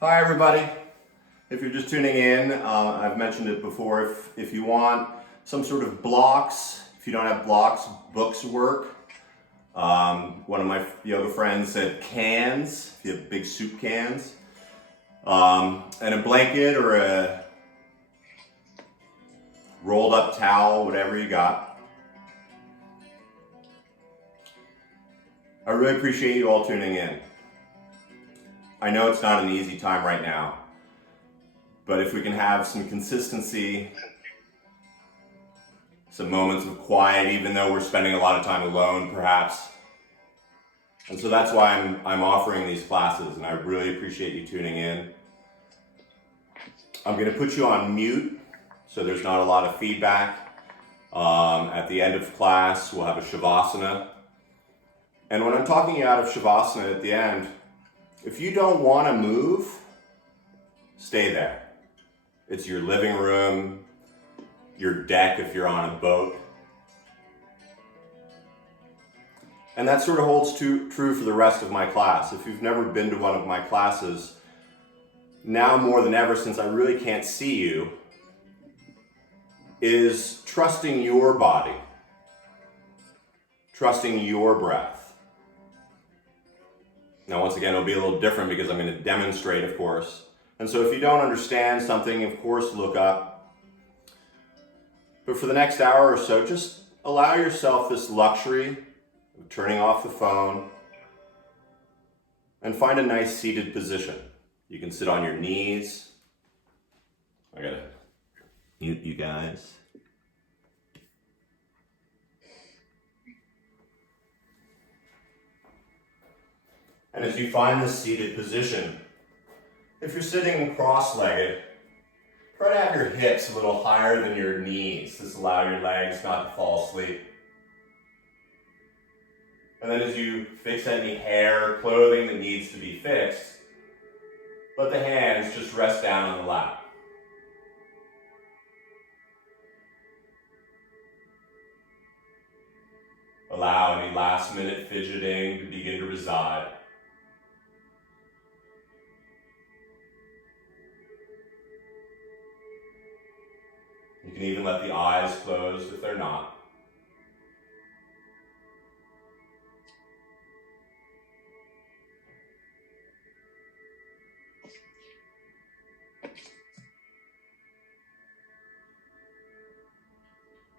Hi everybody. If you're just tuning in, I've mentioned it before, if you want some sort of blocks, if you don't have blocks, books work. One of my yoga friends said cans, if you have big soup cans, and a blanket or a rolled up towel, whatever you got. I really appreciate you all tuning in. I know it's not an easy time right now, but if we can have some consistency, some moments of quiet, even though we're spending a lot of time alone, perhaps. And so that's why I'm offering these classes, and I really appreciate you tuning in. I'm going to put you on mute, so there's not a lot of feedback. At the end of class, we'll have a Shavasana. And when I'm talking you out of Shavasana at the end, if you don't want to move, stay there. It's your living room, your deck if you're on a boat. And that sort of holds true for the rest of my class. If you've never been to one of my classes, now more than ever, since I really can't see you, is trusting your body, trusting your breath. Now, once again, it'll be a little different because I'm going to demonstrate, of course. And so if you don't understand something, of course, look up. But for the next hour or so, just allow yourself this luxury of turning off the phone and find a nice seated position. You can sit on your knees. I gotta mute you guys. And as you find this seated position, if you're sitting cross-legged, try to have your hips a little higher than your knees. This allows your legs not to fall asleep. And then as you fix any hair or clothing that needs to be fixed, let the hands just rest down on the lap. Allow any last minute fidgeting to begin to reside. You can even let the eyes close if they're not.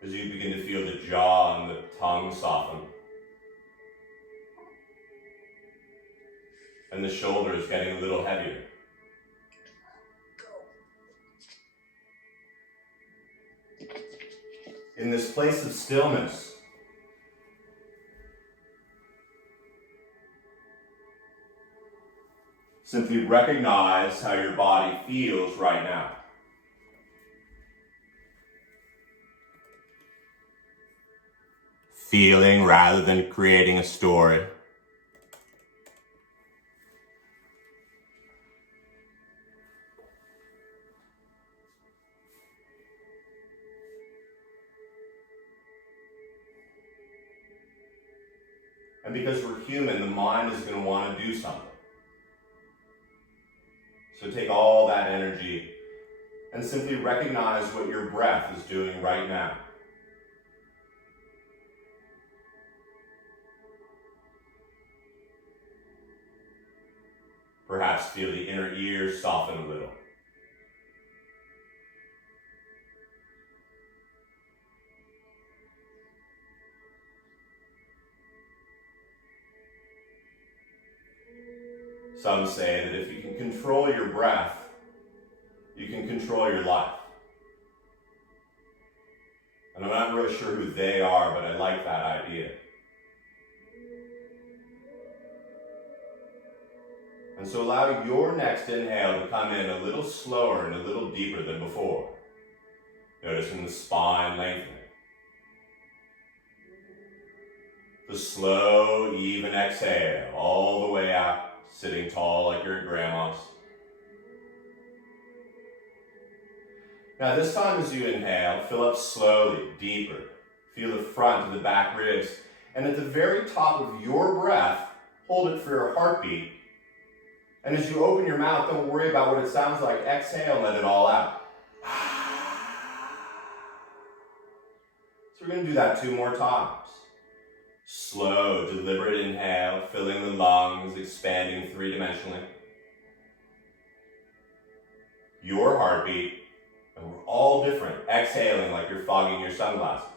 As you begin to feel the jaw and the tongue soften, and the shoulders getting a little heavier. In this place of stillness, simply recognize how your body feels right now. Feeling rather than creating a story. And because we're human, the mind is going to want to do something. So take all that energy and simply recognize what your breath is doing right now. Perhaps feel the inner ears soften a little. Some say that if you can control your breath, you can control your life. And I'm not really sure who they are, but I like that idea. And so allow your next inhale to come in a little slower and a little deeper than before. Noticing the spine lengthening. The slow, even exhale all the way out, sitting tall like you're at grandma's. Now this time as you inhale, fill up slowly, deeper. Feel the front of the back ribs. And at the very top of your breath, hold it for a heartbeat. And as you open your mouth, don't worry about what it sounds like. Exhale and let it all out. So we're going to do that 2 more times. Slow, deliberate inhale, filling the lungs, expanding 3-dimensionally. Your heartbeat, and we're all different. Exhaling like you're fogging your sunglasses.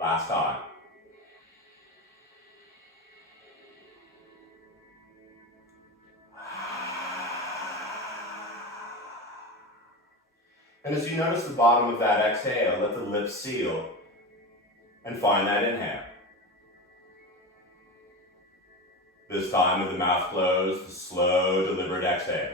Last time. And as you notice the bottom of that exhale, let the lips seal and find that inhale. This time with the mouth closed, the slow, deliberate exhale.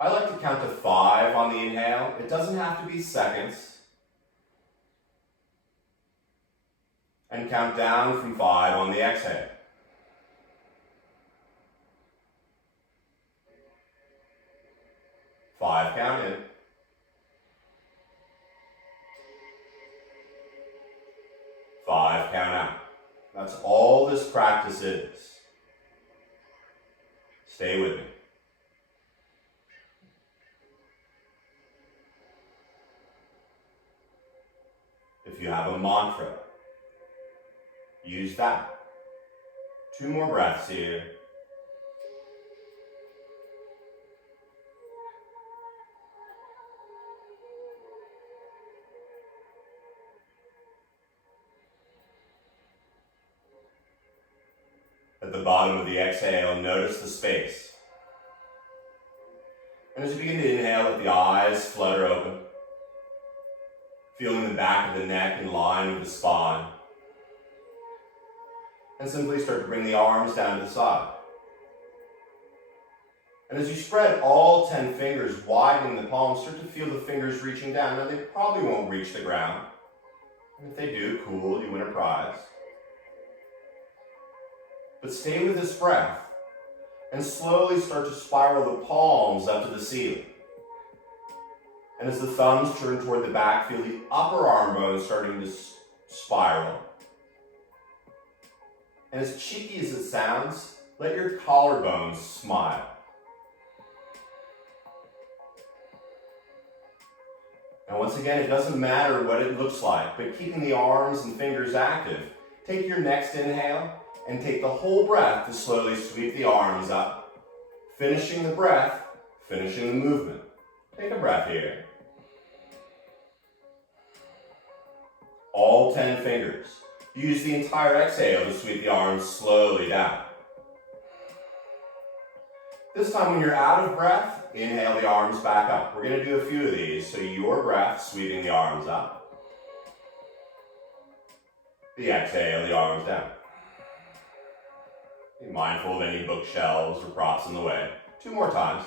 I like to count to 5 on the inhale. It doesn't have to be seconds. And count down from 5 on the exhale. 5, count in. 5, count out. That's all this practice is. Stay with me. If you have a mantra, use that. 2 more breaths here. At the bottom of the exhale, notice the space. And as you begin to inhale, let the eyes flutter open. Feeling the back of the neck in line with the spine. And simply start to bring the arms down to the side. And as you spread all 10 fingers, widening the palms, start to feel the fingers reaching down. Now they probably won't reach the ground. And if they do, cool, you win a prize. But stay with this breath and slowly start to spiral the palms up to the ceiling. And as the thumbs turn toward the back, feel the upper arm bones starting to spiral. And as cheeky as it sounds, let your collarbones smile. And once again, it doesn't matter what it looks like, but keeping the arms and fingers active, take your next inhale and take the whole breath to slowly sweep the arms up. Finishing the breath, finishing the movement. Take a breath here. All 10 fingers. Use the entire exhale to sweep the arms slowly down. This time when you're out of breath, inhale the arms back up. We're going to do a few of these, so your breath sweeping the arms up. The exhale, the arms down. Be mindful of any bookshelves or props in the way. 2 more times.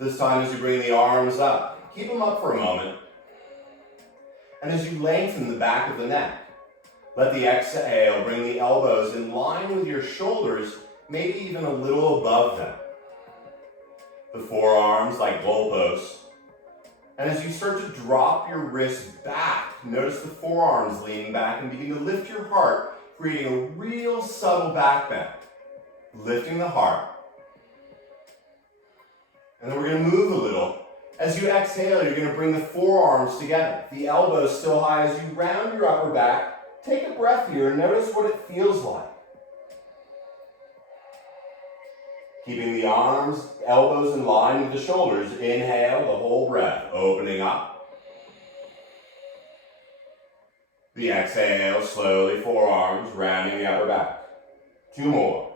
This time as you bring the arms up, keep them up for a moment. And as you lengthen the back of the neck, let the exhale bring the elbows in line with your shoulders, maybe even a little above them. The forearms like goalposts. And as you start to drop your wrists back, notice the forearms leaning back and begin to lift your heart, creating a real subtle back bend. Lifting the heart. And then we're going to move a little. As you exhale, you're going to bring the forearms together. The elbows still high. As you round your upper back, take a breath here and notice what it feels like. Keeping the arms, elbows in line with the shoulders. Inhale the whole breath, opening up. The exhale, slowly, forearms, rounding the upper back. 2 more.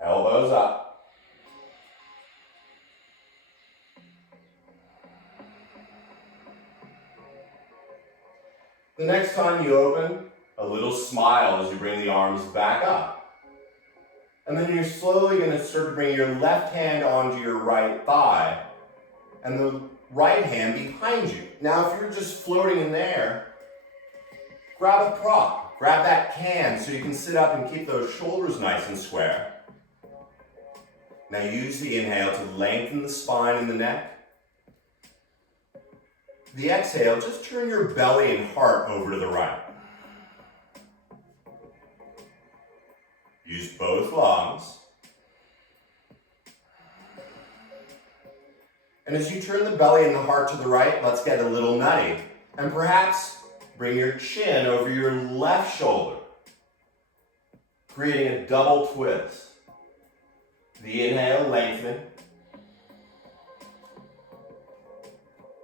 Elbows up. The next time you open, a little smile as you bring the arms back up. And then you're slowly going to start to bring your left hand onto your right thigh. And the right hand behind you. Now, if you're just floating in there, grab a prop. Grab that can so you can sit up and keep those shoulders nice and square. Now use the inhale to lengthen the spine and the neck. The exhale, just turn your belly and heart over to the right. Use both lungs. And as you turn the belly and the heart to the right, let's get a little nutty. And perhaps bring your chin over your left shoulder, creating a double twist. The inhale, lengthen.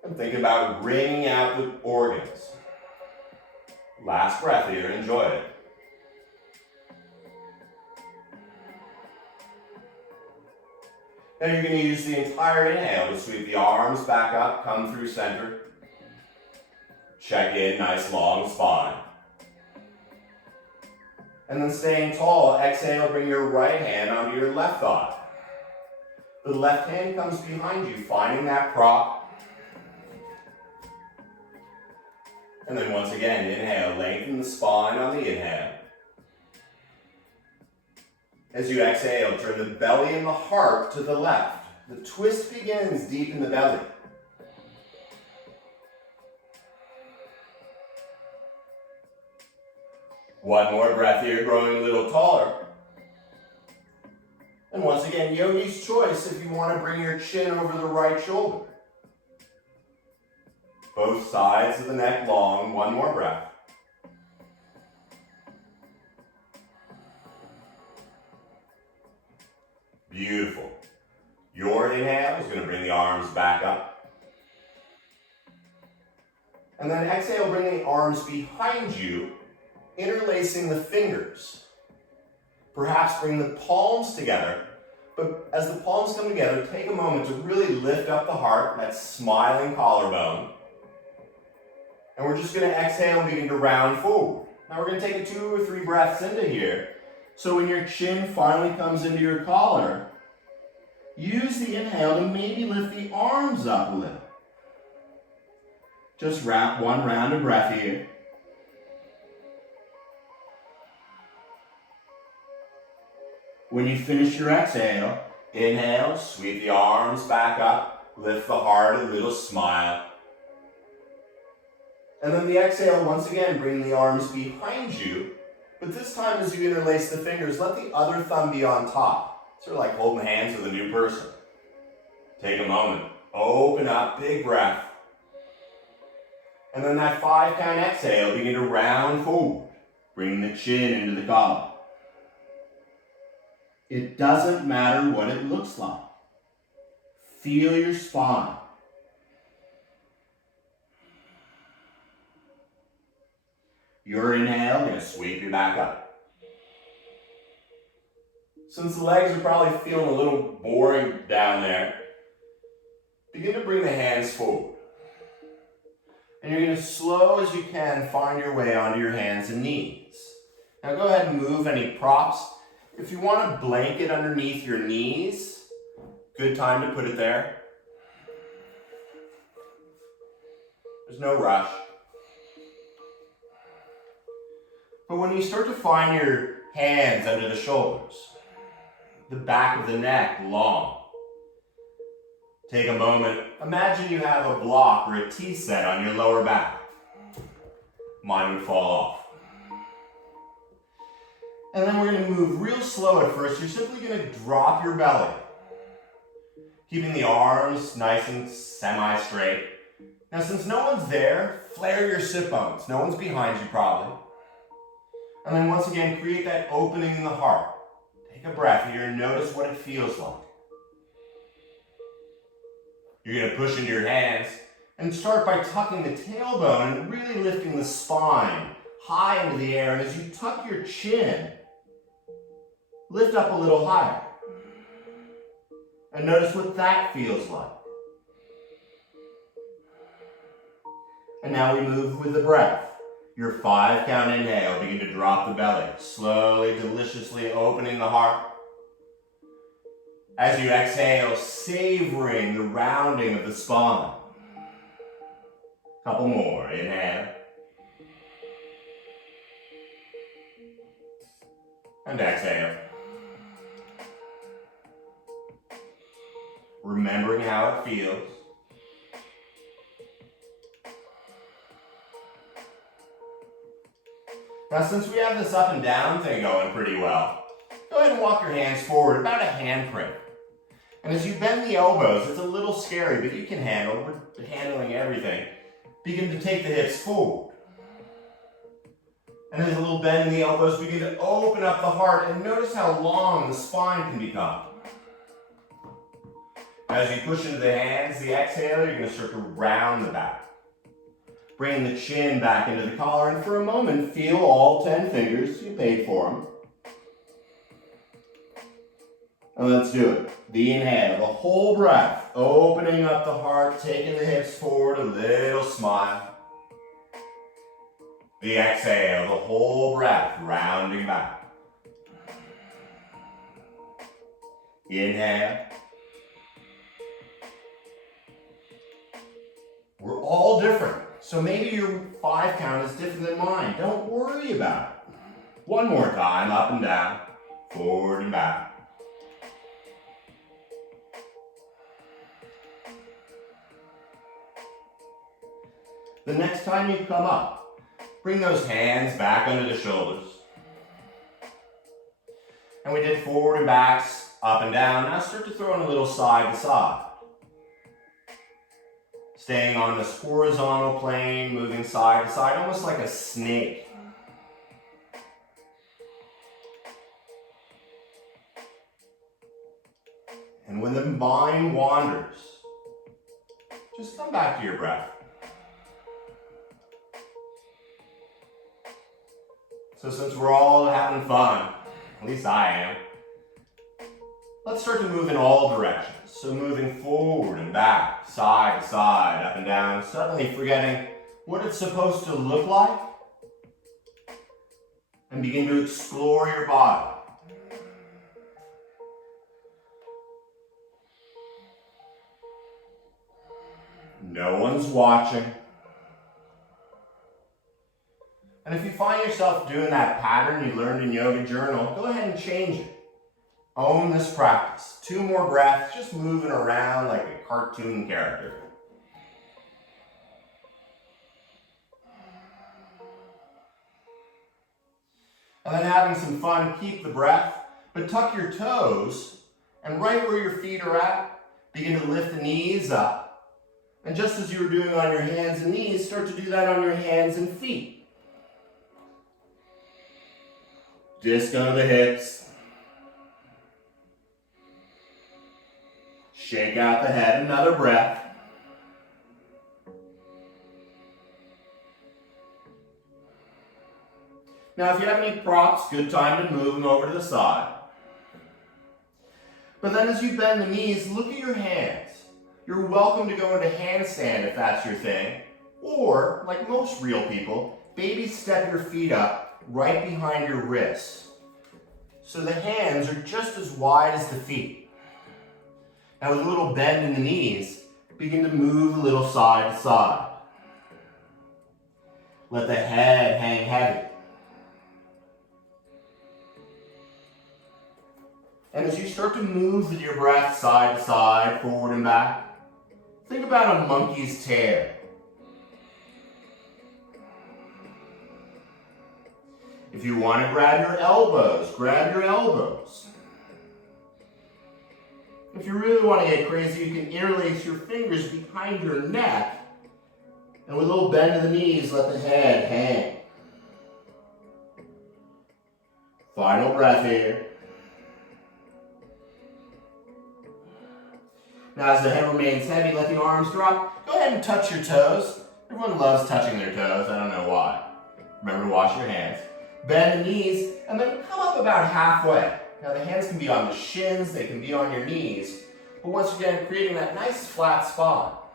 And think about wringing out the organs. Last breath here, enjoy it. Now you're going to use the entire inhale to sweep the arms back up, come through center. Check in, nice long spine. And then staying tall, exhale, bring your right hand onto your left thigh. The left hand comes behind you, finding that prop. And then once again, inhale, lengthen the spine on the inhale. As you exhale, turn the belly and the heart to the left. The twist begins deep in the belly. One more breath here, growing a little taller. And once again, yogi's choice if you want to bring your chin over the right shoulder. Both sides of the neck long, one more breath. Beautiful. Your inhale is going to bring the arms back up. And then exhale, bring the arms behind you, interlacing the fingers. Perhaps bring the palms together, but as the palms come together, take a moment to really lift up the heart, that smiling collarbone. And we're just going to exhale and begin to round forward. Now we're going to take a 2 or 3 breaths into here. So when your chin finally comes into your collar, use the inhale to maybe lift the arms up a little. Just wrap one round of breath here. When you finish your exhale, inhale, sweep the arms back up, lift the heart, a little smile. And then the exhale, once again, bring the arms behind you, but this time as you interlace the fingers, let the other thumb be on top. Sort of like holding hands with a new person. Take a moment, open up, big breath. And then that 5 count exhale, begin to round forward, bring the chin into the collar. It doesn't matter what it looks like. Feel your spine. Your inhale, going to sweep you back up. Since the legs are probably feeling a little boring down there, begin to bring the hands forward. And you're going to, slow as you can, find your way onto your hands and knees. Now go ahead and move any props. If you want a blanket underneath your knees, good time to put it there. There's no rush. But when you start to find your hands under the shoulders, the back of the neck long, take a moment. Imagine you have a block or a T-set on your lower back. Mine would fall off. And then we're going to move real slow at first. You're simply going to drop your belly, keeping the arms nice and semi-straight. Now, since no one's there, flare your sit bones. No one's behind you, probably. And then once again, create that opening in the heart. Take a breath here and notice what it feels like. You're going to push into your hands and start by tucking the tailbone and really lifting the spine high into the air. And as you tuck your chin, lift up a little higher. And notice what that feels like. And now we move with the breath. Your 5 count inhale, begin to drop the belly, slowly, deliciously opening the heart. As you exhale, savoring the rounding of the spine. Couple more. Inhale. And exhale. Remembering how it feels. Now, since we have this up and down thing going pretty well, go ahead and walk your hands forward about a handprint. And as you bend the elbows, it's a little scary, but you can handle. We're handling everything. Begin to take the hips forward. And as a little bend in the elbows, begin to open up the heart and notice how long the spine can become. As you push into the hands, the exhale, you're going to start to round the back. Bring the chin back into the collar, and for a moment, feel all 10 fingers. You paid for them. And let's do it. The inhale, the whole breath, opening up the heart, taking the hips forward, a little smile. The exhale, the whole breath, rounding back. Inhale. We're all different. So maybe your 5 count is different than mine. Don't worry about it. One more time, up and down, forward and back. The next time you come up, bring those hands back under the shoulders. And we did forward and backs, up and down. Now start to throw in a little side to side. Staying on this horizontal plane, moving side to side, almost like a snake. And when the mind wanders, just come back to your breath. So since we're all having fun, at least I am, let's start to move in all directions. So moving forward and back, side to side, up and down, suddenly forgetting what it's supposed to look like, and begin to explore your body. No one's watching. And if you find yourself doing that pattern you learned in Yoga Journal, go ahead and change it. Own this practice. 2 more breaths, just moving around like a cartoon character. And then having some fun, keep the breath, but tuck your toes, and right where your feet are at, begin to lift the knees up. And just as you were doing on your hands and knees, start to do that on your hands and feet. Disc under the hips. Shake out the head, another breath. Now, if you have any props, good time to move them over to the side. But then as you bend the knees, look at your hands. You're welcome to go into handstand if that's your thing. Or, like most real people, baby step your feet up right behind your wrists. So the hands are just as wide as the feet. Now with a little bend in the knees, begin to move a little side to side. Let the head hang heavy. And as you start to move with your breath side to side, forward and back, think about a monkey's tail. If you want to grab your elbows, grab your elbows. If you really want to get crazy, you can interlace your fingers behind your neck, and with a little bend of the knees, let the head hang. Final breath here. Now as the head remains heavy, let the arms drop. Go ahead and touch your toes. Everyone loves touching their toes, I don't know why. Remember to wash your hands. Bend the knees, and then come up about halfway. Now the hands can be on the shins, they can be on your knees, but once again, creating that nice flat spot.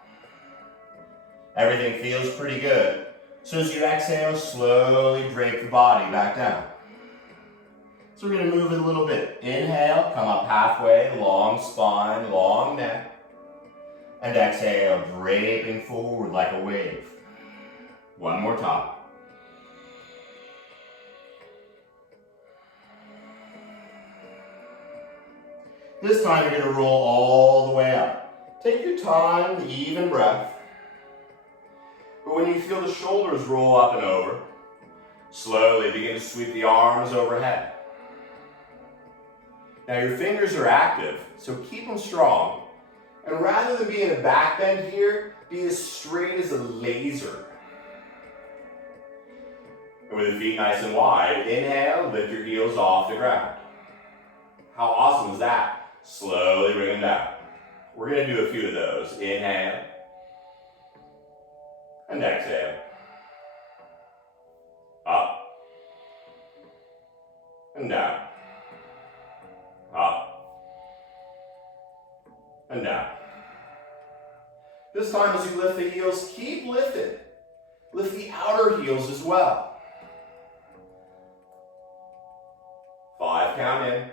Everything feels pretty good. So as you exhale, slowly drape the body back down. So we're going to move it a little bit. Inhale, come up halfway, long spine, long neck. And exhale, draping forward like a wave. One more time. This time you're going to roll all the way up. Take your time, the even breath. But when you feel the shoulders roll up and over, slowly begin to sweep the arms overhead. Now your fingers are active, so keep them strong. And rather than be in a back bend here, be as straight as a laser. And with the feet nice and wide, inhale, lift your heels off the ground. How awesome is that? Slowly bring them down. We're going to do a few of those. Inhale. And exhale. Up. And down. Up. And down. This time as you lift the heels, keep lifting. Lift the outer heels as well. 5 count in.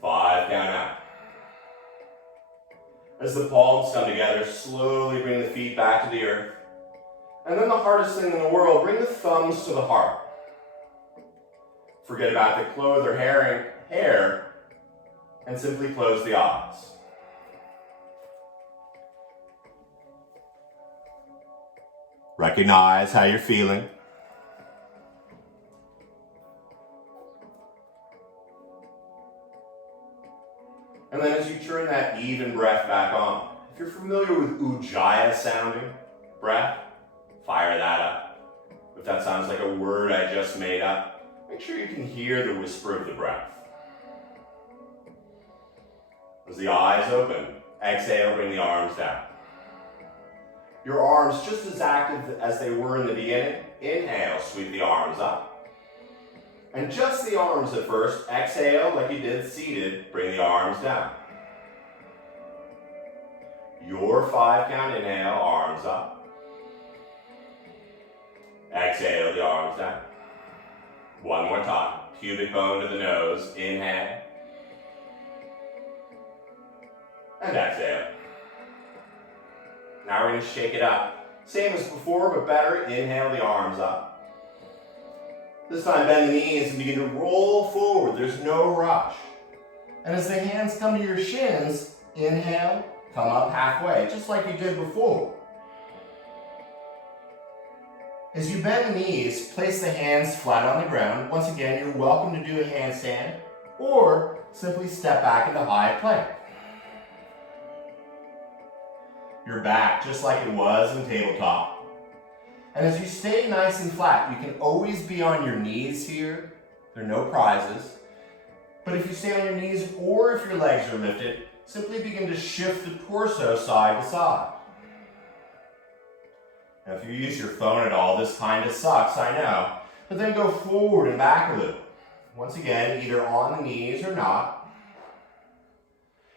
5 count out. As the palms come together, slowly bring the feet back to the earth. And then the hardest thing in the world, bring the thumbs to the heart. Forget about the clothes or hair, and simply close the eyes. Recognize how you're feeling. And then as you turn that even breath back on, if you're familiar with Ujjayi sounding breath, fire that up. If that sounds like a word I just made up, make sure you can hear the whisper of the breath. As the eyes open, exhale, bring the arms down. Your arms just as active as they were in the beginning. Inhale, sweep the arms up. And just the arms at first. Exhale, like you did seated, bring the arms down. Your 5 count inhale, arms up. Exhale, the arms down. One more time. Pubic bone to the nose. Inhale. And exhale. Now we're going to shake it up. Same as before, but better. Inhale the arms up. This time bend the knees and begin to roll forward. There's no rush. And as the hands come to your shins, inhale, come up halfway, just like you did before. As you bend the knees, place the hands flat on the ground. Once again, you're welcome to do a handstand or simply step back into high plank. Your back just like it was in tabletop. And as you stay nice and flat, you can always be on your knees here. There are no prizes. But if you stay on your knees or if your legs are lifted, simply begin to shift the torso side to side. Now if you use your phone at all, this kind of sucks, I know. But then go forward and back a little. Once again, either on the knees or not.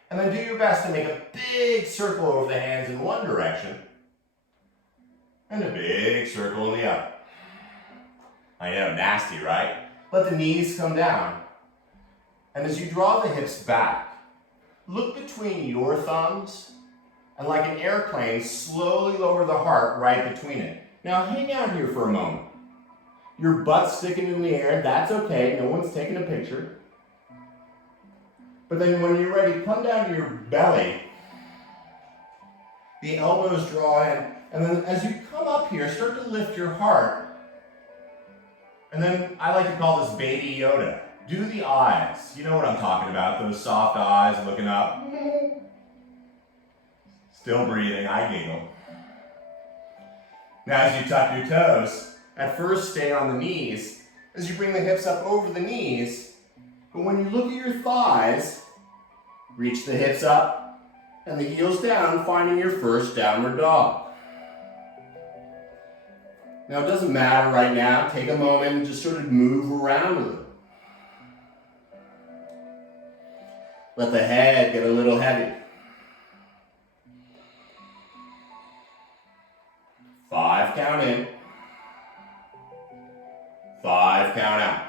And then do your best to make a big circle over the hands in one direction and a big circle in the other. I know, nasty, right? Let the knees come down. And as you draw the hips back, look between your thumbs and like an airplane, slowly lower the heart right between it. Now hang out here for a moment. Your butt's sticking in the air, that's okay, no one's taking a picture. But then when you're ready, come down to your belly. The elbows draw in. And then as you come up here, start to lift your heart. And then I like to call this Baby Yoda. Do the eyes. You know what I'm talking about. Those soft eyes looking up. Still breathing. I giggle. Now as you tuck your toes, at first stay on the knees. As you bring the hips up over the knees, but when you look at your thighs, reach the hips up and the heels down, finding your first downward dog. Now it doesn't matter right now, take a moment and just sort of move around a little. Let the head get a little heavy. 5 count in. 5 count out.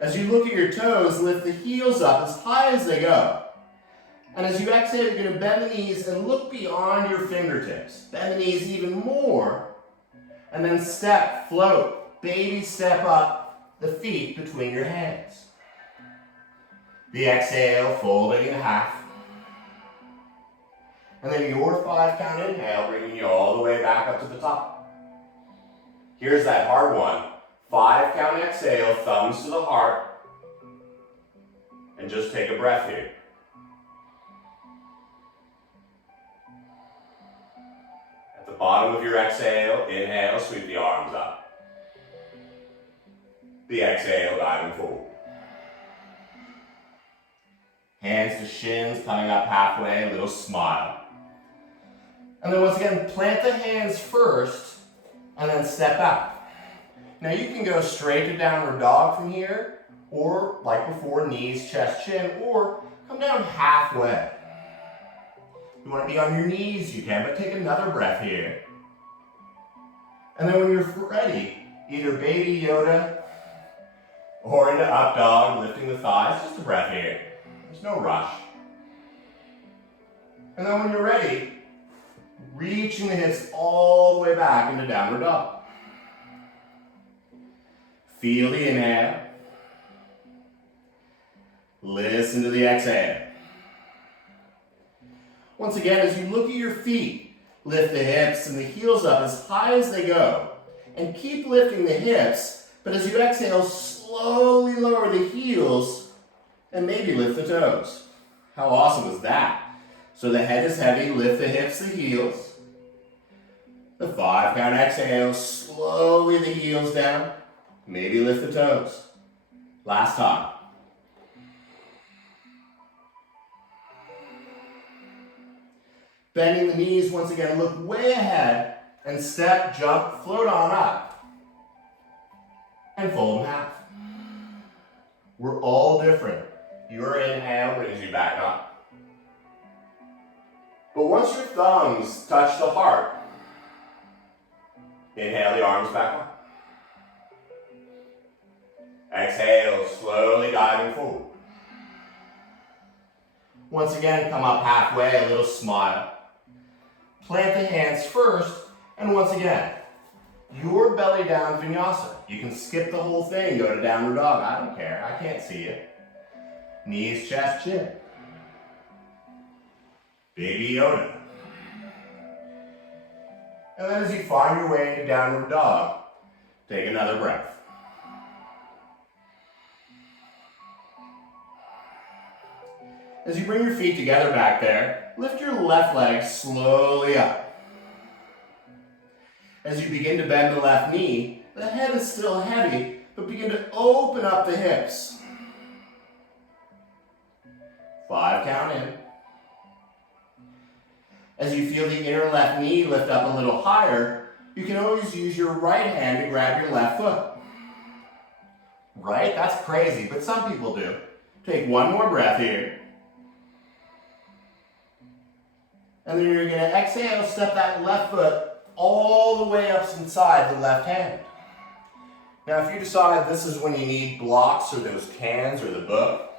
As you look at your toes, lift the heels up as high as they go. And as you exhale, you're going to bend the knees and look beyond your fingertips. Bend the knees even more. And then step, float, baby step up the feet between your hands. The exhale, folding in half. And then your 5 count inhale, bringing you all the way back up to the top. Here's that hard one. 5 count exhale, thumbs to the heart. And just take a breath here. At the bottom of your exhale, inhale, sweep the arms up. The exhale, diving forward. Hands to shins, coming up halfway, a little smile. And then once again, plant the hands first, and then step out. Now you can go straight to downward dog from here, or like before, knees, chest, chin, or come down halfway. You want to be on your knees, you can, but take another breath here. And then when you're ready, either baby Yoda or into up dog, lifting the thighs, just a breath here. There's no rush. And then when you're ready, reaching the hips all the way back into downward dog. Feel the inhale. Listen to the exhale. Once again, as you look at your feet, lift the hips and the heels up as high as they go. And keep lifting the hips, but as you exhale, slowly lower the heels and maybe lift the toes. How awesome is that? So the head is heavy, lift the hips, the heels. The 5 count exhale, slowly the heels down, maybe lift the toes. Last time. Bending the knees, once again, look way ahead and step, jump, float on up. And fold in half. We're all different. Your inhale brings you back up. But once your thumbs touch the heart, inhale the arms back up. Exhale, slowly diving forward. Once again, come up halfway, a little smile. Plant the hands first, and once again, your belly down vinyasa. You can skip the whole thing, go to downward dog. I don't care, I can't see it. Knees, chest, chin. Baby Yoda. And then as you find your way into downward dog, take another breath. As you bring your feet together back there, lift your left leg slowly up. As you begin to bend the left knee, the head is still heavy, but begin to open up the hips. 5 count in. As you feel the inner left knee lift up a little higher, you can always use your right hand to grab your left foot. Right? That's crazy, but some people do. Take one more breath here. And then you're going to exhale, step that left foot all the way up inside the left hand. Now, if you decide this is when you need blocks or those cans or the book,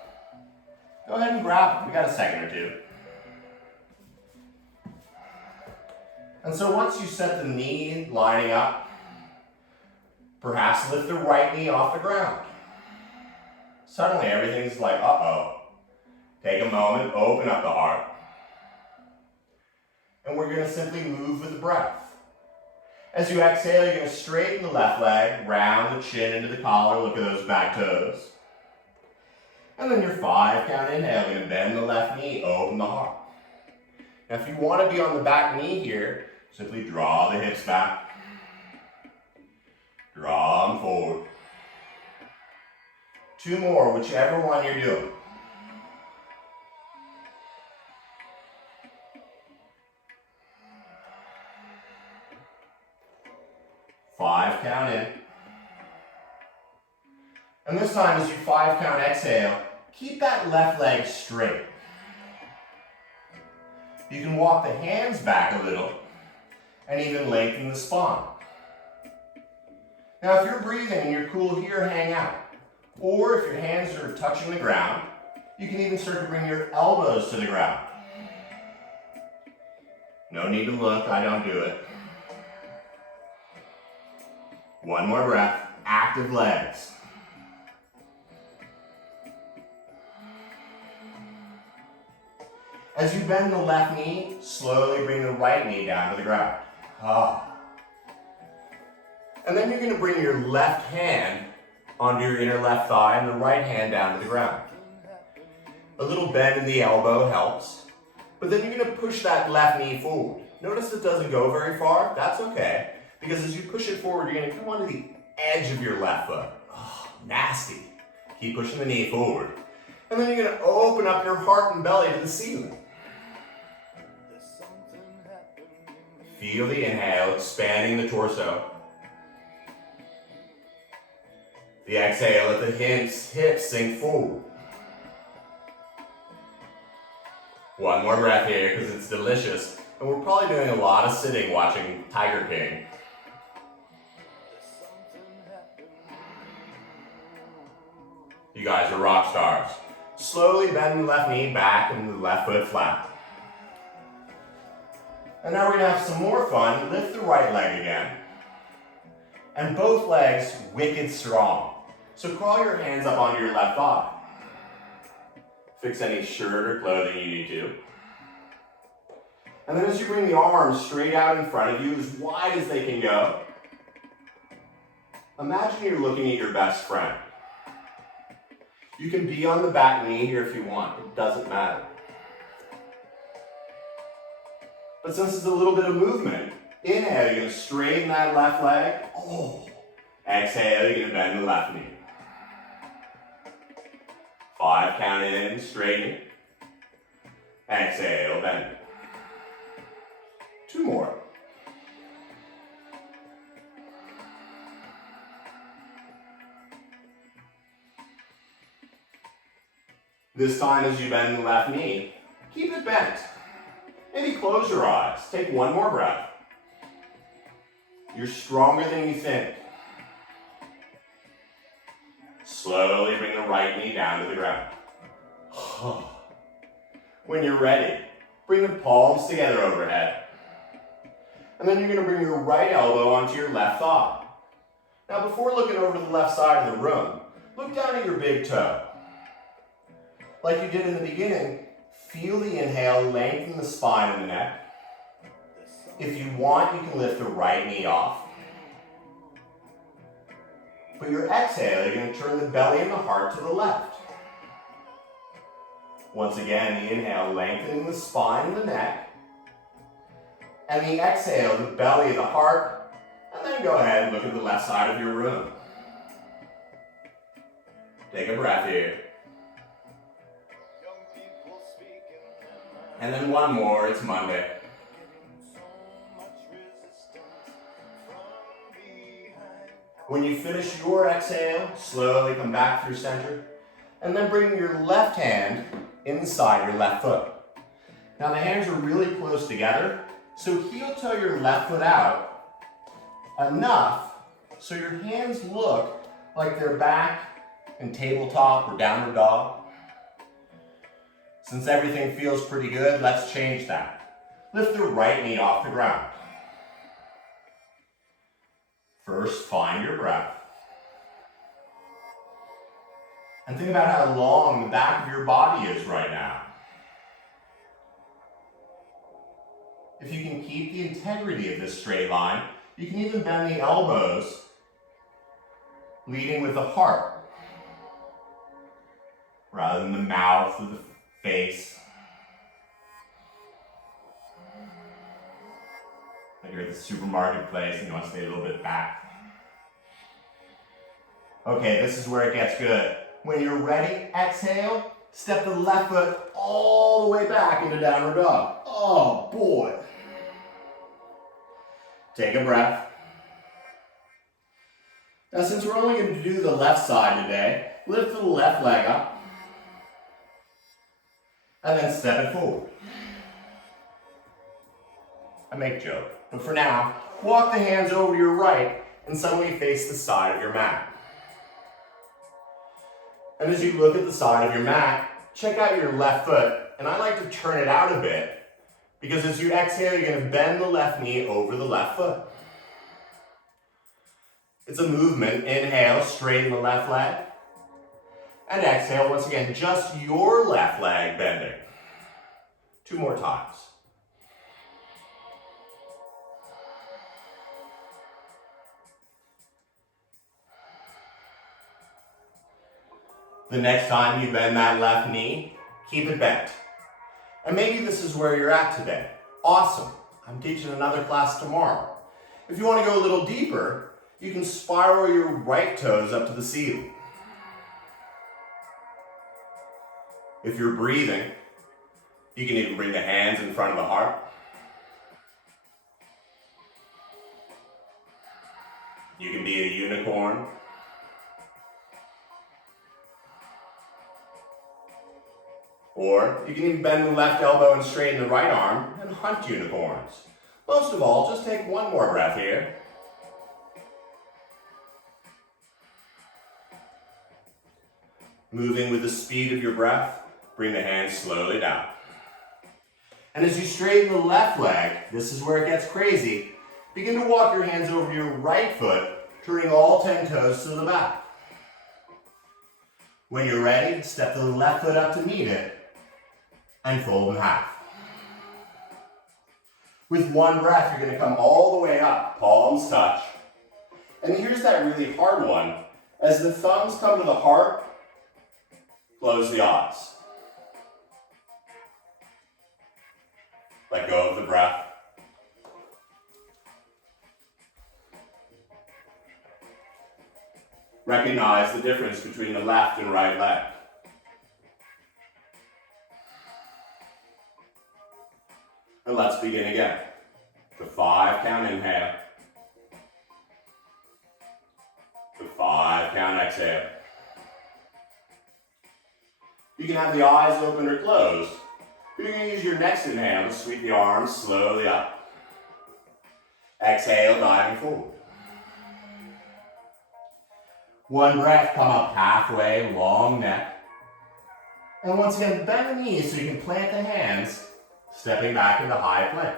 go ahead and grab them. We got a second or two. And so once you set the knee lining up, perhaps lift the right knee off the ground. Suddenly everything's like, uh-oh. Take a moment, open up the heart. And we're going to simply move with the breath. As you exhale, you're going to straighten the left leg, round the chin into the collar, look at those back toes. And then your 5 count inhale, you're going to bend the left knee, open the heart. Now if you want to be on the back knee here, simply draw the hips back. Draw them forward. 2 more, whichever one you're doing. Five count in. And this time as you 5 count exhale, keep that left leg straight. You can walk the hands back a little and even lengthen the spine. Now if you're breathing and you're cool here, hang out. Or if your hands are touching the ground, you can even start to bring your elbows to the ground. No need to look, I don't do it. One more breath, active legs. As you bend the left knee, slowly bring the right knee down to the ground. And then you're going to bring your left hand onto your inner left thigh and the right hand down to the ground. A little bend in the elbow helps, but then you're going to push that left knee forward. Notice it doesn't go very far. That's okay, because as you push it forward, you're going to come onto the edge of your left foot. Nasty. Keep pushing the knee forward. And then you're going to open up your heart and belly to the ceiling. Feel the inhale, expanding the torso. The exhale, let the hips sink forward. One more breath here, because it's delicious. And we're probably doing a lot of sitting watching Tiger King. You guys are rock stars. Slowly bend the left knee back and the left foot flat. And now we're going to have some more fun. Lift the right leg again. And both legs wicked strong. So crawl your hands up onto your left thigh. Fix any shirt or clothing you need to. And then as you bring the arms straight out in front of you, as wide as they can go, imagine you're looking at your best friend. You can be on the back knee here if you want. It doesn't matter. But since it's a little bit of movement, inhale, you're going to straighten that left leg. Exhale, you're going to bend the left knee. 5, count in, straighten. Exhale, bend. 2 more. This time as you bend the left knee, keep it bent. Maybe close your eyes. Take 1 more breath. You're stronger than you think. Slowly bring the right knee down to the ground. When you're ready, bring the palms together overhead. And then you're going to bring your right elbow onto your left thigh. Now before looking over to the left side of the room, look down at your big toe. Like you did in the beginning, feel the inhale, lengthen the spine and the neck. If you want, you can lift the right knee off. For your exhale, you're going to turn the belly and the heart to the left. Once again, the inhale, lengthening the spine and the neck. And the exhale, the belly, the heart. And then go ahead and look at the left side of your room. Take a breath here. And then 1 more, it's Monday. When you finish your exhale, slowly come back through center, and then bring your left hand inside your left foot. Now the hands are really close together, so heel toe your left foot out enough so your hands look like they're back in tabletop or downward dog. Since everything feels pretty good, let's change that. Lift the right knee off the ground. First, find your breath. And think about how long the back of your body is right now. If you can keep the integrity of this straight line, you can even bend the elbows, leading with the heart, rather than the mouth or the face. Like you're at the supermarket place and you want to stay a little bit back. Okay, this is where it gets good. When you're ready, exhale, step the left foot all the way back into downward dog. Oh boy. Take a breath. Now since we're only going to do the left side today, lift the left leg up. And then step it forward. I make joke, but for now, walk the hands over to your right and suddenly face the side of your mat. And as you look at the side of your mat, check out your left foot, and I like to turn it out a bit Because as you exhale, you're going to bend the left knee over the left foot. It's a movement. Inhale, straighten the left leg. And exhale, once again, just your left leg bending. 2 more times. The next time you bend that left knee, keep it bent. And maybe this is where you're at today. Awesome. I'm teaching another class tomorrow. If you want to go a little deeper, you can spiral your right toes up to the ceiling. If you're breathing, you can even bring the hands in front of the heart. You can be a unicorn. Or you can even bend the left elbow and straighten the right arm and hunt unicorns. Most of all, just take 1 more breath here. Moving with the speed of your breath, bring the hands slowly down. And as you straighten the left leg, this is where it gets crazy. Begin to walk your hands over your right foot, turning all 10 toes to the back. When you're ready, step the left foot up to meet it and fold in half. With 1 breath, you're going to come all the way up, palms touch. And here's that really hard one. As the thumbs come to the heart, close the eyes. Let go of the breath. Recognize the difference between the left and right leg. And let's begin again. The 5 count inhale. The 5 count exhale. You can have the eyes open or closed. You're going to use your next inhale to sweep the arms slowly up. Exhale, diving forward. 1 breath, come up halfway, long neck. And once again, bend the knees so you can plant the hands, stepping back into high plank.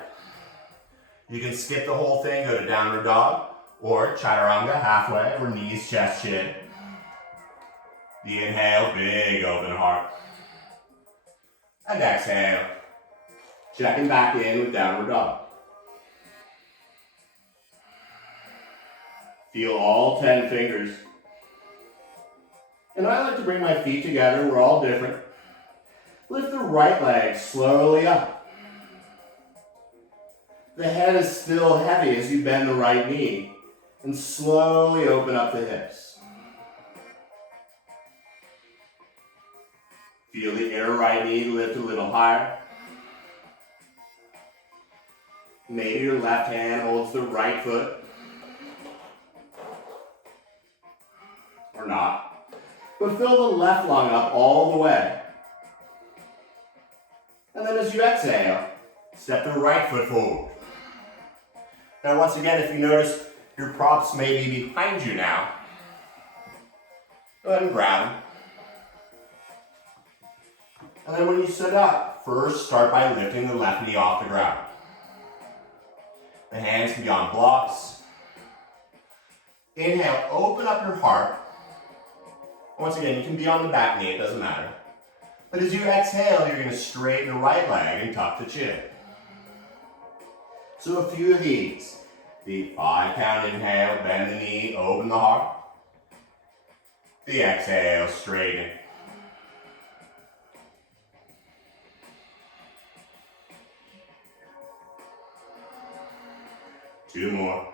You can skip the whole thing, go to downward dog, or chaturanga halfway, or knees, chest, chin. The inhale, big open heart. And exhale, checking back in with downward dog. Feel all 10 fingers. And I like to bring my feet together, we're all different. Lift the right leg slowly up. The head is still heavy as you bend the right knee and slowly open up the hips. Feel the inner right knee lift a little higher. Maybe your left hand holds the right foot. Or not. But fill the left lung up all the way. And then as you exhale, step the right foot forward. Now once again, if you notice your props may be behind you now, go ahead and grab them. And then when you sit up, first start by lifting the left knee off the ground. The hands can be on blocks. Inhale, open up your heart. Once again, you can be on the back knee, it doesn't matter. But as you exhale, you're going to straighten the right leg and tuck the chin. So a few of these. The 5 count inhale, bend the knee, open the heart. The exhale, straighten. Two more.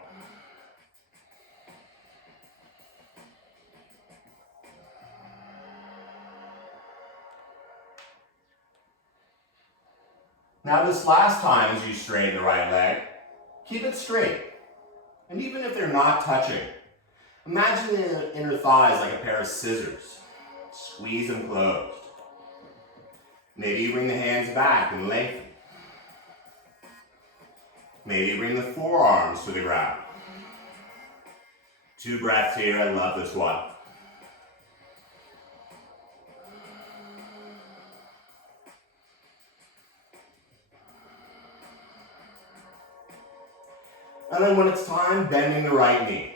Now this last time as you straighten the right leg, keep it straight. And even if they're not touching, imagine the inner thighs like a pair of scissors. Squeeze them closed. Maybe you bring the hands back and lengthen. Maybe bring the forearms to the ground. 2 breaths here, I love this one. And then when it's time, bending the right knee.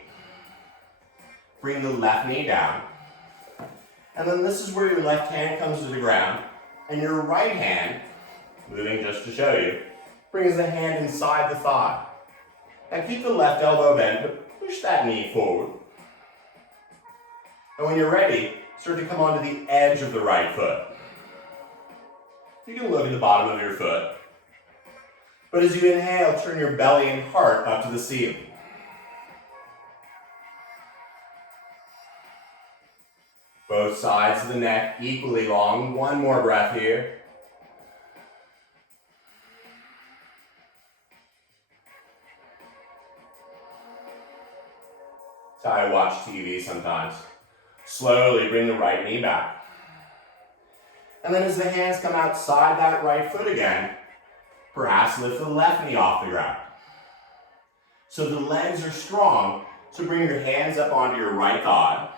Bring the left knee down. And then this is where your left hand comes to the ground, and your right hand, moving just to show you, brings the hand inside the thigh. Now keep the left elbow bent, but push that knee forward. And when you're ready, start to come onto the edge of the right foot. You can look at the bottom of your foot. But as you inhale, turn your belly and heart up to the ceiling. Both sides of the neck equally long. One more breath here. That's how I watch TV sometimes. Slowly bring the right knee back. And then as the hands come outside that right foot again, perhaps lift the left knee off the ground. So the legs are strong, so bring your hands up onto your right thigh.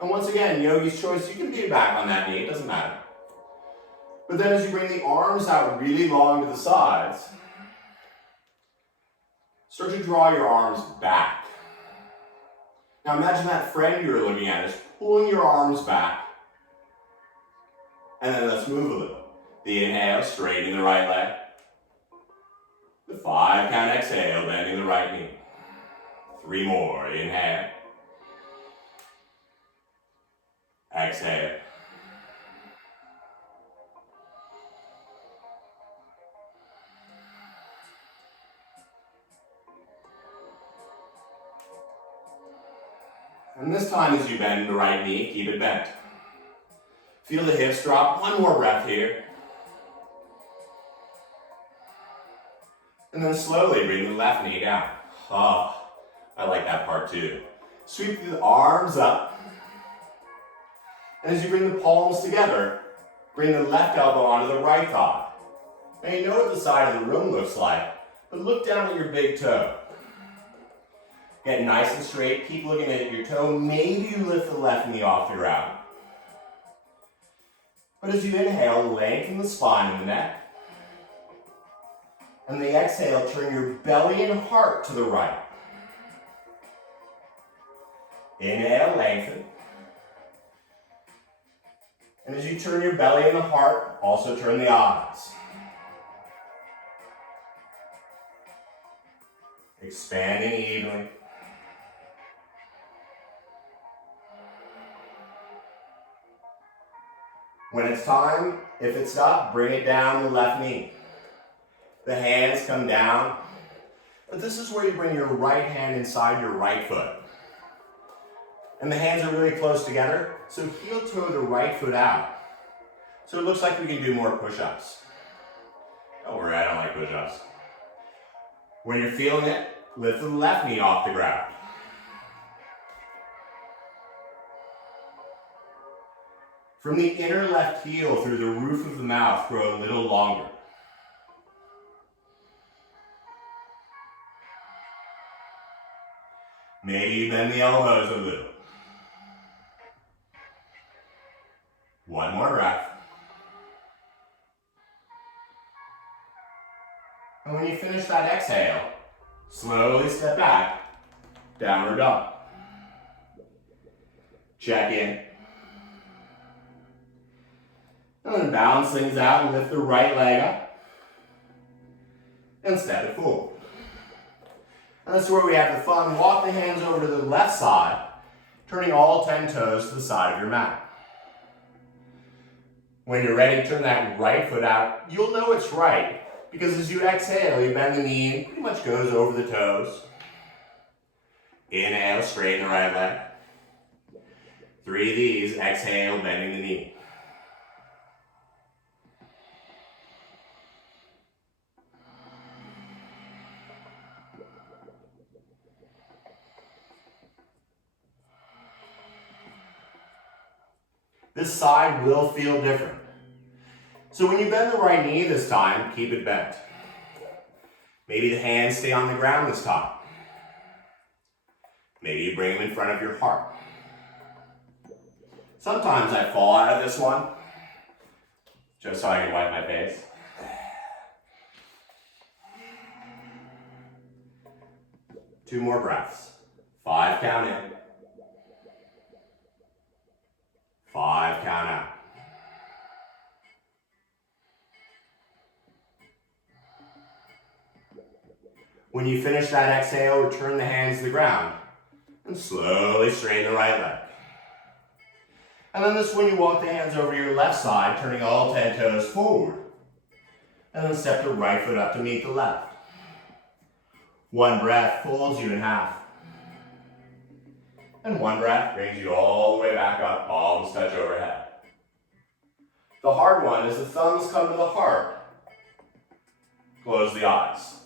And once again, yogi's choice, you can be back on that knee, it doesn't matter. But then as you bring the arms out really long to the sides, start to draw your arms back. Now imagine that friend you were looking at is pulling your arms back. And then let's move a little. The inhale, straightening the right leg. The 5 count exhale, bending the right knee. 3 more, inhale. Exhale. And this time as you bend the right knee, keep it bent. Feel the hips drop. One more breath here. And then slowly bring the left knee down. Oh, I like that part too. Sweep the arms up. And as you bring the palms together, bring the left elbow onto the right thigh. Now you know what the side of the room looks like, but look down at your big toe. Get nice and straight, keep looking at your toe. Maybe you lift the left knee off the ground. But as you inhale, lengthen the spine and the neck. And the exhale, turn your belly and heart to the right. Inhale, lengthen. And as you turn your belly and the heart, also turn the eyes. Expanding evenly. When it's time, if it's up, bring it down the left knee. The hands come down. But this is where you bring your right hand inside your right foot. And the hands are really close together, so heel toe the right foot out. So it looks like we can do more push-ups. Don't worry, I don't like push-ups. When you're feeling it, lift the left knee off the ground. From the inner left heel through the roof of the mouth, grow a little longer. Maybe you bend the elbows a little. One more breath. And when you finish that exhale, slowly step back, downward dog. Check in. And then balance things out and lift the right leg up. And step it forward. And that's where we have the fun. Walk the hands over to the left side, turning all 10 toes to the side of your mat. When you're ready, turn that right foot out. You'll know it's right, because as you exhale, you bend the knee and pretty much goes over the toes. Inhale, straighten the right leg. 3 of these, exhale, bending the knee. This side will feel different. So when you bend the right knee this time, keep it bent. Maybe the hands stay on the ground this time. Maybe you bring them in front of your heart. Sometimes I fall out of this one, just so I can wipe my face. 2 more breaths. 5 count in. 5 count out. When you finish that exhale, return the hands to the ground and slowly straighten the right leg. And then this one, you walk the hands over your left side, turning all 10 toes forward. And then step the right foot up to meet the left. 1 breath folds you in half. And 1 breath brings you all the way back up, palms touch overhead. The hard one is the thumbs come to the heart. Close the eyes.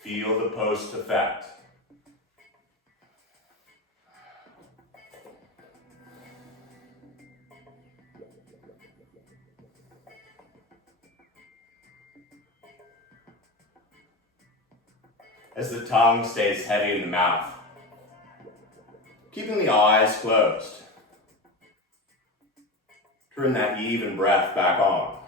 Feel the post effect. As the tongue stays heavy in the mouth, keeping the eyes closed. Turn that even breath back on.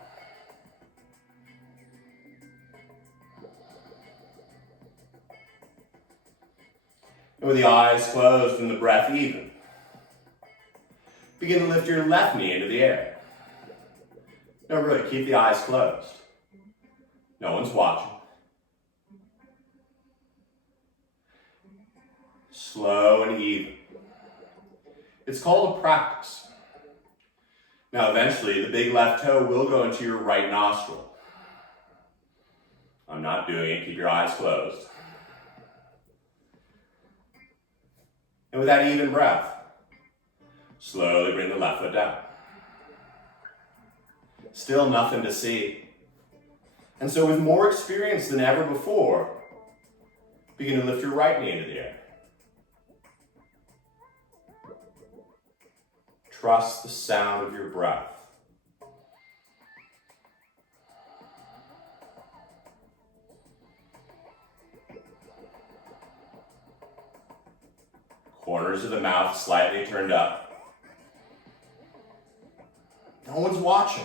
And with the eyes closed and the breath even, begin to lift your left knee into the air. No, really, keep the eyes closed. No one's watching. Slow and even. It's called a practice. Now eventually the big left toe will go into your right nostril. I'm not doing it, keep your eyes closed. And with that even breath, slowly bring the left foot down. Still nothing to see. And so with more experience than ever before, begin to lift your right knee into the air. Trust the sound of your breath. Corners of the mouth slightly turned up. No one's watching.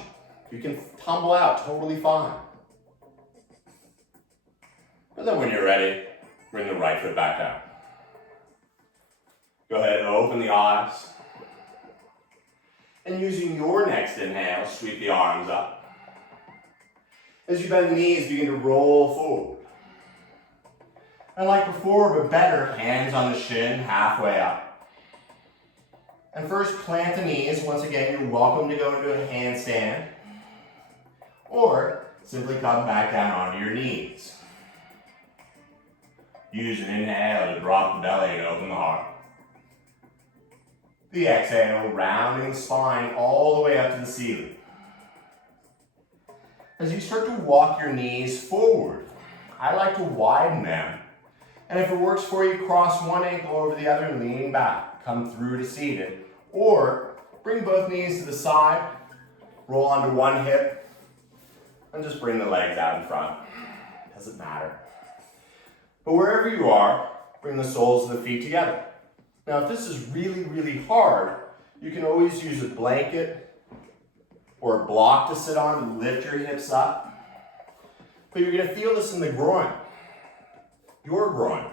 You can tumble out totally fine. And then when you're ready, bring the right foot back down. Go ahead and open the eyes. And using your next inhale, sweep the arms up. As you bend the knees, begin to roll forward. And like before, but better, hands on the shin, halfway up. And first, plant the knees. Once again, you're welcome to go into a handstand. Or simply come back down onto your knees. Use an inhale to drop the belly and open the heart. The exhale, rounding the spine all the way up to the ceiling. As you start to walk your knees forward, I like to widen them. And if it works for you, cross one ankle over the other and lean back. Come through to seated. Or bring both knees to the side, roll onto one hip, and just bring the legs out in front. Doesn't matter. But wherever you are, bring the soles of the feet together. Now, if this is really, really hard, you can always use a blanket or a block to sit on and lift your hips up. But you're going to feel this in the groin, your groin.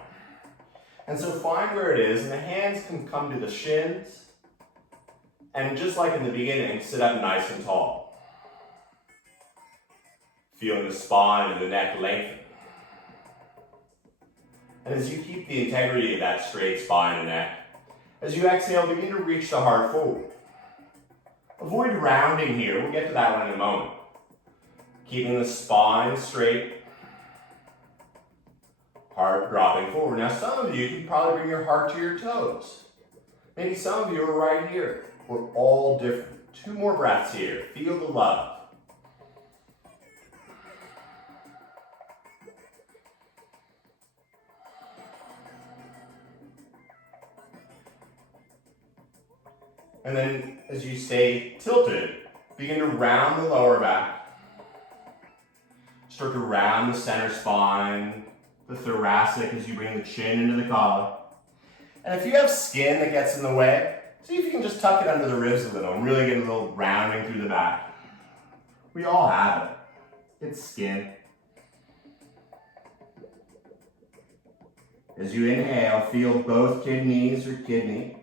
And so find where it is, and the hands can come to the shins. And just like in the beginning, sit up nice and tall. Feeling the spine and the neck lengthen. And as you keep the integrity of that straight spine and neck, as you exhale, begin to reach the heart forward. Avoid rounding here. We'll get to that one in a moment. Keeping the spine straight, heart dropping forward. Now, some of you can probably bring your heart to your toes. Maybe some of you are right here. We're all different. 2 more breaths here. Feel the love. And then as you stay tilted, begin to round the lower back. Start to round the center spine, the thoracic as you bring the chin into the collar. And if you have skin that gets in the way, see if you can just tuck it under the ribs a little and really get a little rounding through the back. We all have it. It's skin. As you inhale, feel both kidneys or kidney.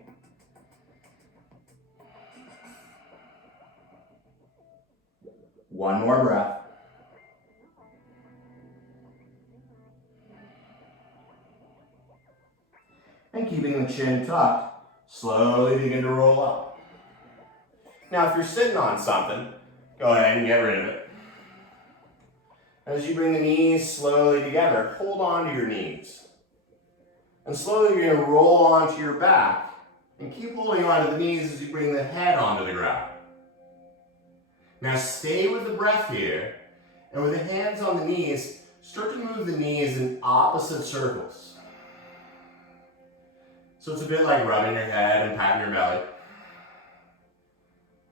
One more breath. And keeping the chin tucked, slowly begin to roll up. Now, if you're sitting on something, go ahead and get rid of it. As you bring the knees slowly together, hold on to your knees. And slowly you're going to roll onto your back and keep holding onto the knees as you bring the head onto the ground. Now stay with the breath here, and with the hands on the knees, start to move the knees in opposite circles. So it's a bit like rubbing your head and patting your belly.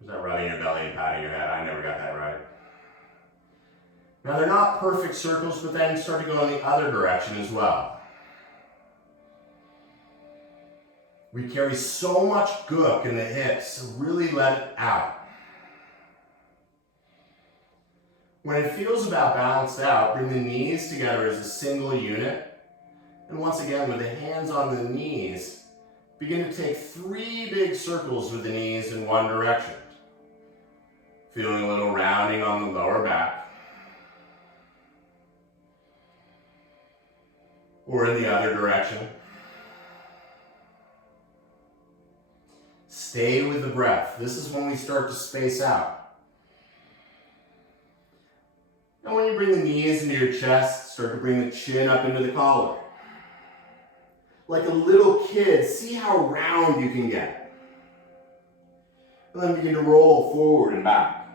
Is that rubbing your belly and patting your head? I never got that right. Now they're not perfect circles, but then start to go in the other direction as well. We carry so much gook in the hips, so really let it out. When it feels about balanced out, bring the knees together as a single unit. And once again, with the hands on the knees, begin to take 3 big circles with the knees in one direction. Feeling a little rounding on the lower back. Or in the other direction. Stay with the breath. This is when we start to space out. Now when you bring the knees into your chest, start to bring the chin up into the collar. Like a little kid, see how round you can get. And then begin to roll forward and back.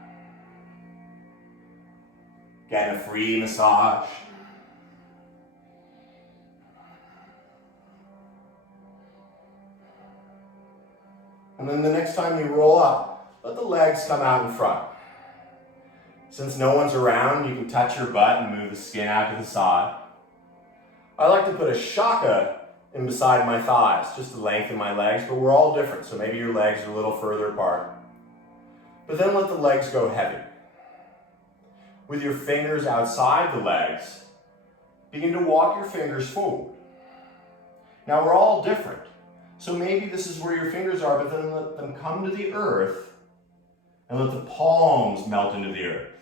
Getting a free massage. And then the next time you roll up, let the legs come out in front. Since no one's around, you can touch your butt and move the skin out to the side. I like to put a shaka in beside my thighs, just to lengthen my legs, but we're all different, so maybe your legs are a little further apart. But then let the legs go heavy. With your fingers outside the legs, begin to walk your fingers forward. Now we're all different, so maybe this is where your fingers are, but then let them come to the earth and let the palms melt into the earth.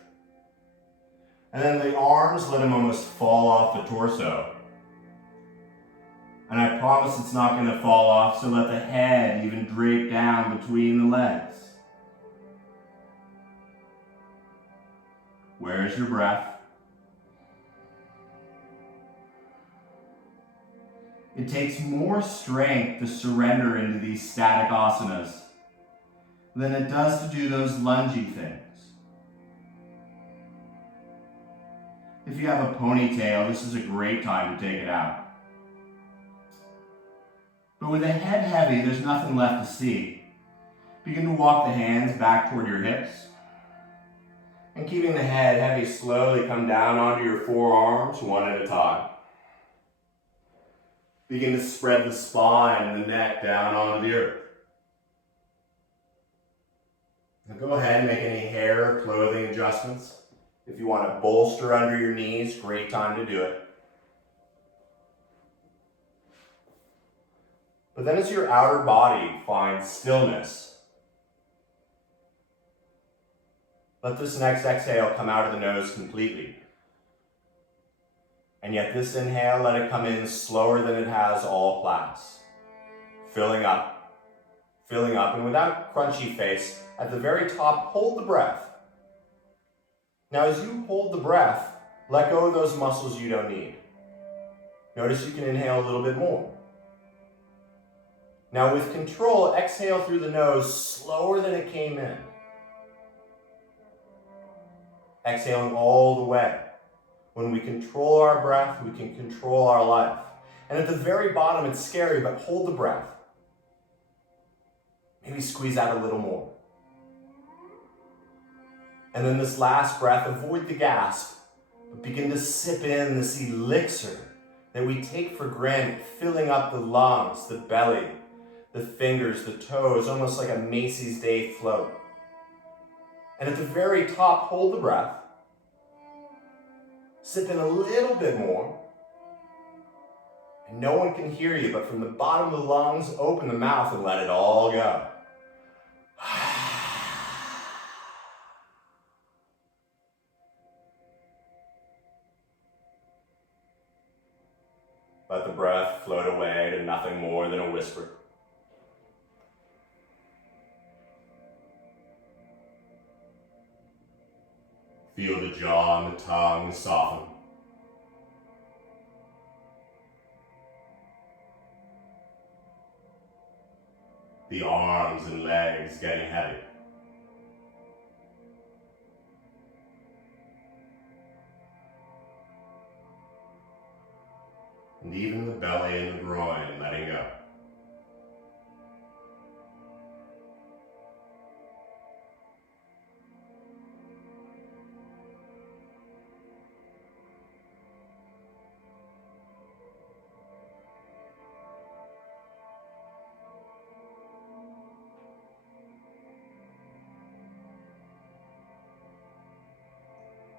And then the arms, let them almost fall off the torso. And I promise it's not going to fall off, so let the head even drape down between the legs. Where's your breath? It takes more strength to surrender into these static asanas than it does to do those lungy things. If you have a ponytail, this is a great time to take it out. But with the head heavy, there's nothing left to see. Begin to walk the hands back toward your hips. And keeping the head heavy, slowly come down onto your forearms, one at a time. Begin to spread the spine and the neck down onto the earth. Now go ahead and make any hair or clothing adjustments. If you want to bolster under your knees, great time to do it. But then as your outer body finds stillness, let this next exhale come out of the nose completely. And yet this inhale, let it come in slower than it has all class. Filling up, and without crunchy face, at the very top, hold the breath. Now as you hold the breath, let go of those muscles you don't need. Notice you can inhale a little bit more. Now with control, exhale through the nose slower than it came in. Exhaling all the way. When we control our breath, we can control our life. And at the very bottom, it's scary, but hold the breath. Maybe squeeze out a little more. And then this last breath, avoid the gasp, but begin to sip in this elixir that we take for granted, filling up the lungs, the belly, the fingers, the toes, almost like a Macy's Day float. And at the very top, hold the breath. Sip in a little bit more. and no one can hear you, but from the bottom of the lungs, open the mouth and let it all go. Let the breath float away to nothing more than a whisper. Feel the jaw and the tongue soften. The arms and legs getting heavy. And even the belly and the groin letting go.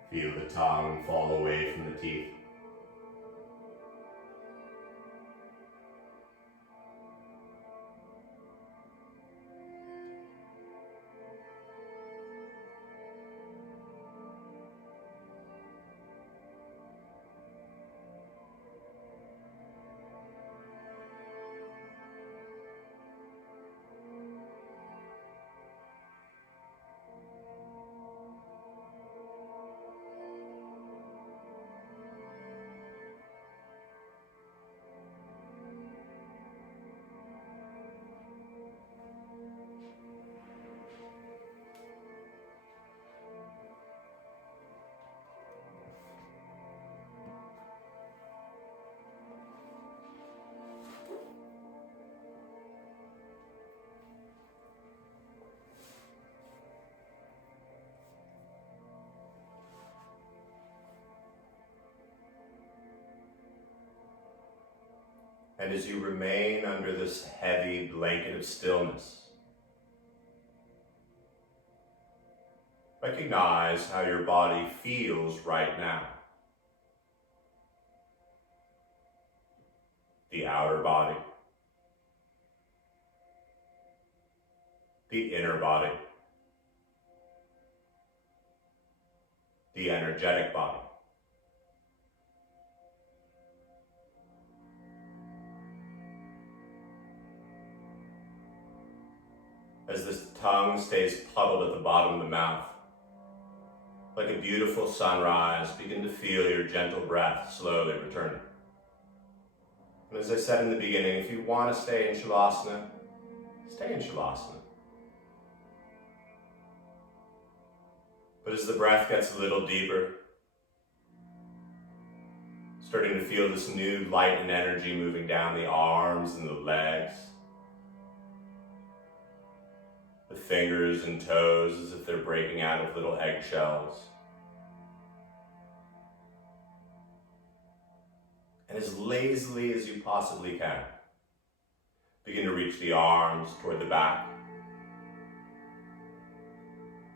Feel the tongue fall away from the teeth. And as you remain under this heavy blanket of stillness, recognize how your body feels right now. The outer body, the inner body, the energetic body. As the tongue stays puddled at the bottom of the mouth, like a beautiful sunrise, begin to feel your gentle breath slowly returning. And as I said in the beginning, if you want to stay in Shavasana, stay in Shavasana. But as the breath gets a little deeper, starting to feel this new light and energy moving down the arms and the legs, the fingers and toes as if they're breaking out of little eggshells. And as lazily as you possibly can, begin to reach the arms toward the back.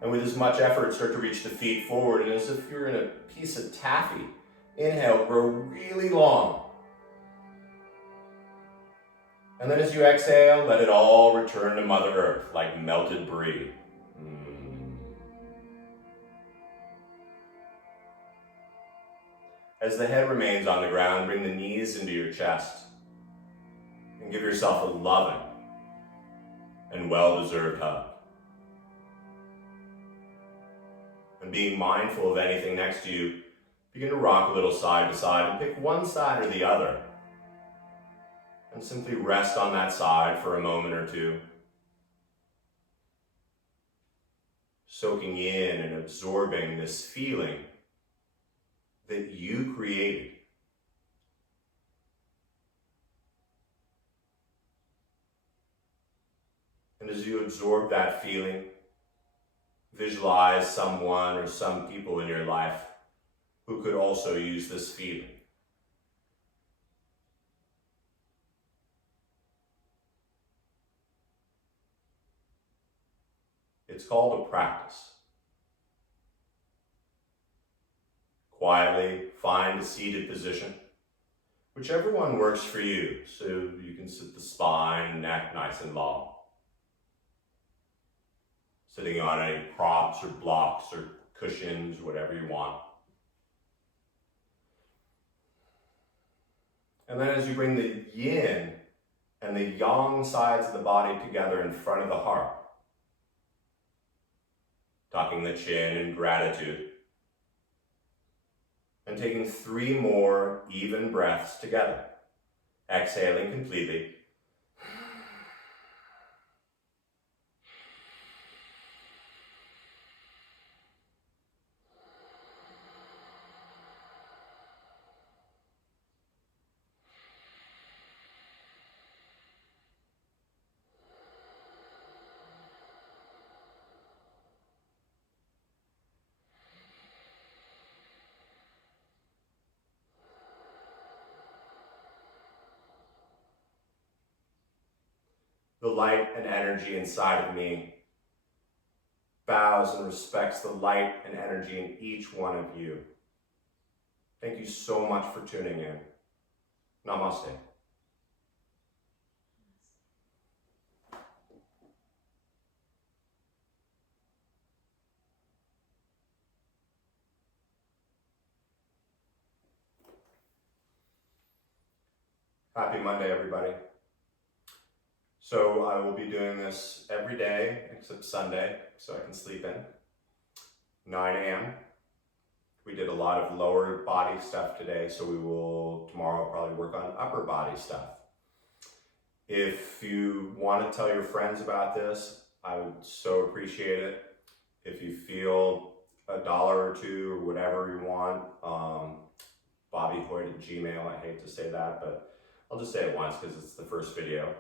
And with as much effort, start to reach the feet forward, and as if you're in a piece of taffy, inhale, grow really long. And then as you exhale, let it all return to Mother Earth like melted brie. As the head remains on the ground, bring the knees into your chest and give yourself a loving and well-deserved hug. And being mindful of anything next to you, begin to rock a little side to side and pick one side or the other. And simply rest on that side for a moment or two, soaking in and absorbing this feeling that you created. And as you absorb that feeling, visualize someone or some people in your life who could also use this feeling. It's called a practice. Quietly find a seated position whichever one works for you. So you can sit the spine, neck nice and long. Sitting on any props or blocks or cushions, whatever you want. And then as you bring the yin and the yang sides of the body together in front of the heart, tucking the chin in gratitude, and taking 3 more even breaths together, exhaling completely. The light and energy inside of me bows and respects the light and energy in each one of you. Thank you so much for tuning in. Namaste. Happy Monday, everybody. So I will be doing this every day except Sunday, so I can sleep in. 9 a.m. We did a lot of lower body stuff today, so we will tomorrow probably work on upper body stuff. If you want to tell your friends about this, I would so appreciate it. If you feel $1 or $2 or whatever you want, BobbyHoyt@gmail. I hate to say that, but I'll just say it once because it's the first video.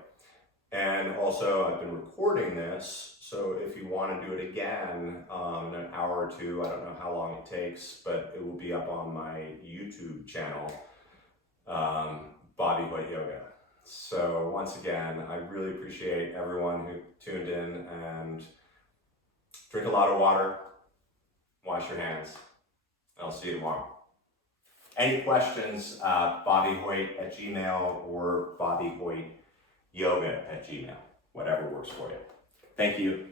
And also, I've been recording this, so if you want to do it again in an hour or 2, I don't know how long it takes, but it will be up on my YouTube channel, Bobby Hoyt Yoga. So once again, I really appreciate everyone who tuned in, and drink a lot of water, wash your hands, and I'll see you tomorrow. Any questions, BobbyHoyt@gmail or BobbyHoytYoga@gmail, whatever works for you. Thank you.